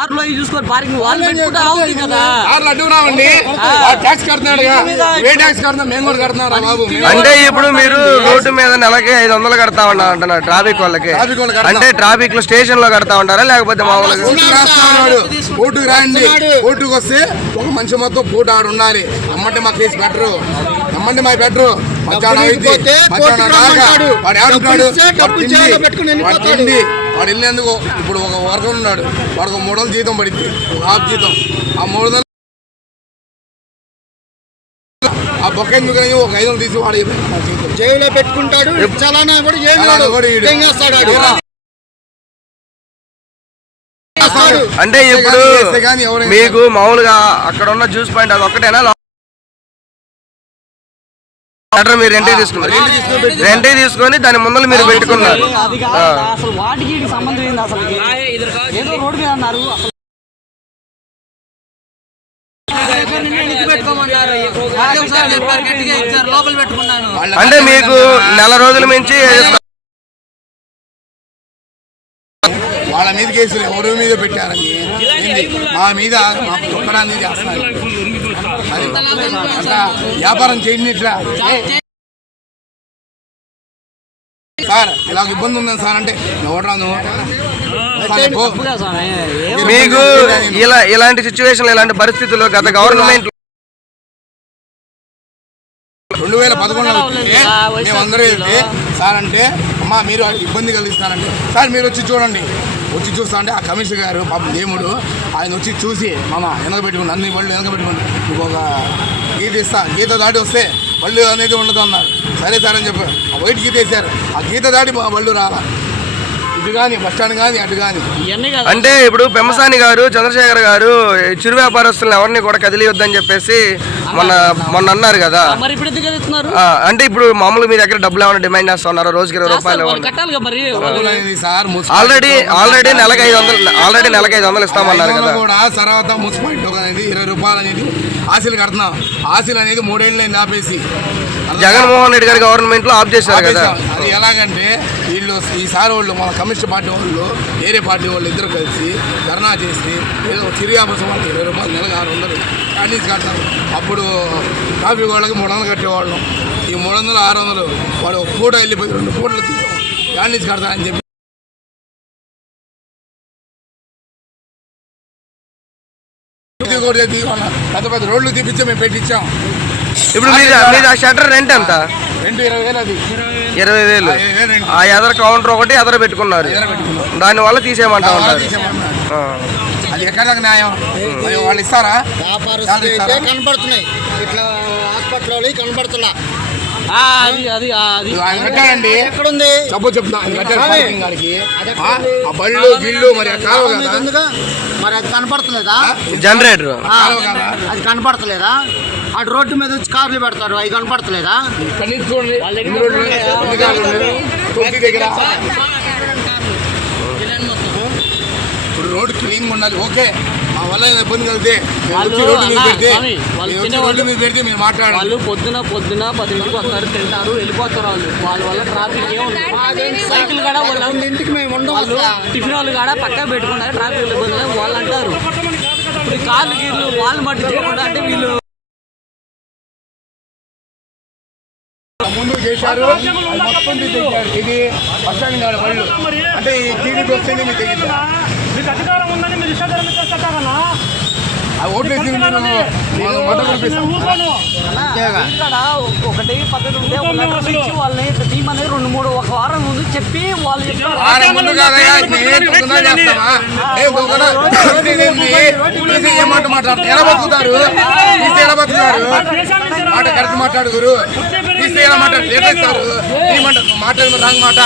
కార్లో ఇవి చూసుకొని పార్కింగ్ వాళ్ళు పెట్టుకుంటే అవుతుంది కదా. కార్లు అడ్డుకున్నామండి. ట్యాక్స్ కడుతున్నాడు ఏ ట్యాక్స్ కడుతున్నాం? మేము కూడా కడుతున్నాం బాబు. అంటే ఇప్పుడు మీరు రోడ్డు మీద నెలకి ఐదు వందలు కడతా ఉన్నా అంటున్నారు ట్రాఫిక్ వాళ్ళకి. అంటే ట్రాఫిక్లో స్టేషన్లో కడతా ఉంటారా లేకపోతే మామూలుగా? ఓటుకు రాండి ఓటుకు వస్తే ఒక మనిషి మొత్తం పూట ఆడు ఉండాలి. నమ్మంటే మా కేసు బెటరు నమ్మంటే మా బెటరు మధ్యాహ్నం అయితే మధ్యాహ్నం కోర్టుకు. వాడు వాడు వాడు వాడు వెళ్ళేందుకు ఇప్పుడు ఒక వర్గం ఉన్నాడు. వాడికి ఒక మూడు వందలు జీతం పడింది. ఒక హాఫ్ జీతం. ఆ మూడు వందలు ఆ బొక్క ఎందుకు ఒక ఐదు వందలు తీసి వాడు జైల్లో పెట్టుకుంటాడు. చలానా కూడా. అంటే ఇప్పుడు మీకు మామూలుగా అక్కడ ఉన్న జ్యూస్ పాయింట్ అది ఒక్కటేనా? లెటర్ మీరు రెంటే తీసుకున్నారు. రెంట్ తీసుకొని దాని ముందర మీరు పెట్టుకున్నారు. అది కాదు అసలు వాటికి వీటికి సంబంధం ఏంది అసలు? ఏదో రోడ్డు మీద అన్నారు. అసలు లోపల పెట్టుకున్నాను. వాళ్ళ అంటే మీకు నెల రోజుల నుంచి వాళ్ళ మీద కేసులు ఎవరి మీద పెట్టారని? మా మీద మాకు దొక్కడాన్ని చేస్తున్నారు. అది అట్లా వ్యాపారం చేయండి ఇట్లా. సార్ ఇలా ఇబ్బంది ఉందని సార్ అంటే ఏం మీకు ఇలా ఇలాంటి సిచ్యువేషన్ ఇలాంటి పరిస్థితుల్లో గత గవర్నమెంట్ రెండు వేల పదకొండులో మేము అందరూ వెళ్తే సార్ అంటే అమ్మా మీరు ఇబ్బంది కలిగిస్తారంటే సార్ మీరు వచ్చి చూడండి. వచ్చి చూస్తా అంటే ఆ కమిషనర్ గారు పాపం దేవుడు ఆయన వచ్చి చూసి మామ వెనక పెట్టుకుని అన్ని బళ్ళు వెనక పెట్టుకుని మీకు ఒక గీత ఇస్తా. గీత దాటి వస్తే బళ్ళు అనేది ఉండదు అన్నారు. సరే సరే అని చెప్పి ఆ వైట్ గీత వేశారు. ఆ గీత దాటి మా బళ్ళు రాలా. ఇటు కానీ బస్ స్టాండ్ కానీ అటు కానీ ఇప్పుడు పెమ్మసాని గారు చంద్రశేఖర్ గారు చిరు వ్యాపారస్తులను ఎవరిని కూడా కదిలియొద్దని చెప్పేసి మొన్న మొన్న అన్నారు కదా. మరి ఇప్పుడు ఎందుకు ఇస్తున్నారు ఆ, అంటే ఇప్పుడు మామూలు మీ దగ్గర డబ్బులు ఏమైనా డిమాండ్ చేస్తున్నారు రోజుకి ఇరవై రూపాయలు వాళ్ళు కట్టాలి కదా మరి. డబ్బులు అనేది సార్ మున్సిపాలిటీ ఆల్రెడీ ఆల్రెడీ నెలకి ఐదు వందలు ఆల్రెడీ నెలకి ఐదు వందలు ఇస్తామన్నారు కదా. కూడా తర్వాత మున్సిపాలిటీ టోకెన్ అనేది ఇరవై రూపాయలు అనేది ఆశలు కడుతున్నాం. ఆశలు అనేది మూడేళ్ళు ఆపేసి జగన్మోహన్ రెడ్డి గారి గవర్నమెంట్లో ఆఫ్ చేశారు కదా. అది ఎలాగంటే వీళ్ళు ఈసారి వాళ్ళు మన కమ్యూనిస్ట్ పార్టీ వాళ్ళు వేరే పార్టీ వాళ్ళు ఇద్దరు కలిసి ధర్నా చేసి ఏదో చిరియాపసం వాళ్ళకి ఇరవై రూపాయలు నెలకు ఆరు వందలు క్యాంటీన్స్ కడతారు అప్పుడు కాఫీ వాళ్ళకి మూడు వందలు కట్టేవాళ్ళం. ఈ మూడు వందలు ఆరు వందలు వాడు ఒక పూట వెళ్ళిపోయి రెండు పూటలు క్యాంటీన్స్ కడతారని చెప్పి పెద్ద పెద్ద రోడ్లు తీపిచ్చి మేము పెట్టించాం ఇప్పుడు మీద మీద షటర్ రెంట్ ఎంత? రెండు ఇరవై వేలు అది. ఇరవై వేలు. ఆ ఎదర కౌంటర్ ఒకటి ఎదర పెట్టుకున్నారు. దాని వల్ల తీసేయమంటా ఉంటారు. ఆ. అది ఎక్కడ న్యాయం? వాళ్ళు ఇస్తారా? కనపడుతున్నాయి ఇట్లా హాస్పిటల్ కనపడుతున్నా ఆ, అది అది అది ఆయన కట్టాడండి ఎక్కడుంది డబ్బు చెప్తా ఆయన కట్టాడు అదే. పార్కింగ్ గారికి ఆ, ఆ బళ్ళు గిళ్ళు మరి ఆ కాలువ కదా? మరి అది కనపడతలేదా జనరేటర్ ఆ, కాలువ కదా అది కనపడతలేదా అటు రోడ్డు మీద వచ్చి కార్లు పెడతారు అవి కనపడతలేదా ఇక్కడి నుంచి చూడండి ఎన్ని రోడ్లు ఉన్నాయి? ఎన్ని కార్లు ఉన్నాయి? తొమ్మిది దగ్గర ఇప్పుడు రోడ్డు క్లీన్ ఉండాలి ఓకే వల్ల ఇబ్బంది కలిగితే రోడ్డు మీద పెడితే మీరు మాట్లాడాలి వాళ్ళు పొద్దున పొద్దున పదింటికి వస్తారు తింటారు వెళ్ళిపోతారు వాళ్ళు. వాళ్ళ వల్ల ట్రాఫిక్ ఏముంది సైకిల్ కూడా వాళ్ళు ఇంటికి మేము ఉండవు. టిఫిన్ వాళ్ళు కూడా పక్కన పెట్టుకున్నారు ట్రాఫిక్ ఇబ్బంది వాళ్ళు అంటారు. ఇప్పుడు కార్లు గీర్లు వాళ్ళు పట్టించుకోకుండా అంటే వీళ్ళు ముందు చేశారు. మొత్తం ఇది స్టాండ్ కాదు అంటే ఈ టీడీపీ వస్తుంది మీకు తెలియదు మీకు అధికారం ఉందని మీరు ఇష్టాధారం చేస్తారన్నా ఇక్కడ ఒకటి పద్ధతి ఉంటే ఒక లెటర్ ఇచ్చి వాళ్ళని టీం అనేది రెండు మూడు ఒక వారం ముందు చెప్పి వాళ్ళు మాట్లాడతారు? మాట కరెక్ట్ మాట్లాడు మాట.